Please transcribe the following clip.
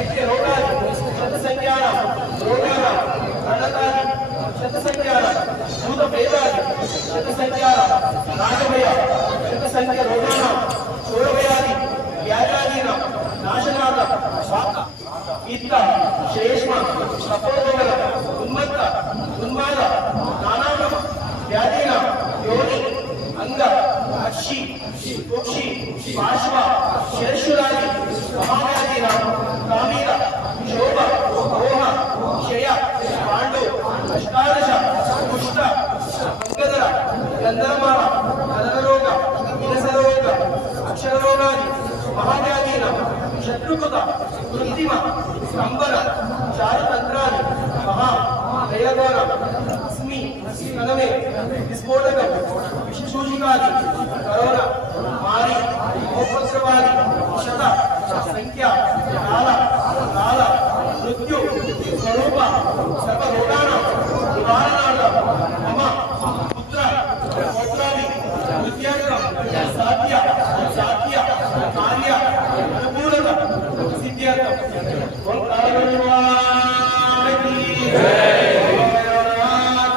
वैद्य रोगादि शतसंख्यानां रोगाणां प्रणतादि शतसंख्यानां भूतप्रेतादि शतसंख्यानां नागभय शतसंख्या रोगाणां चोरभयादि व्याजादीनां नाशनाथ स्वाक इत्त श्लेष्म तपोदोगल उन्मत्त उन्माद नानानम व्याधीनां योनि अंग अक्षि कुक्षि पार्श्व शिरशुरादि महाव्याधीनां कामीर शोभ मोह क्षय पांडु अष्टादश कुष्ठ अंगदर गंधर्माण कलरोग विरसरोग अक्षररोगादि महाव्याधीनां शत्रुकृत कृत्रिम स्तंभन चारुतंत्रादि महा दयगोर अस्मि कलवे विस्फोटकं विषसूचिकादि करोना मारी उपद्रवादि शत संख्या काल काल मृत्यु स्वरूप सर्वरोगाणां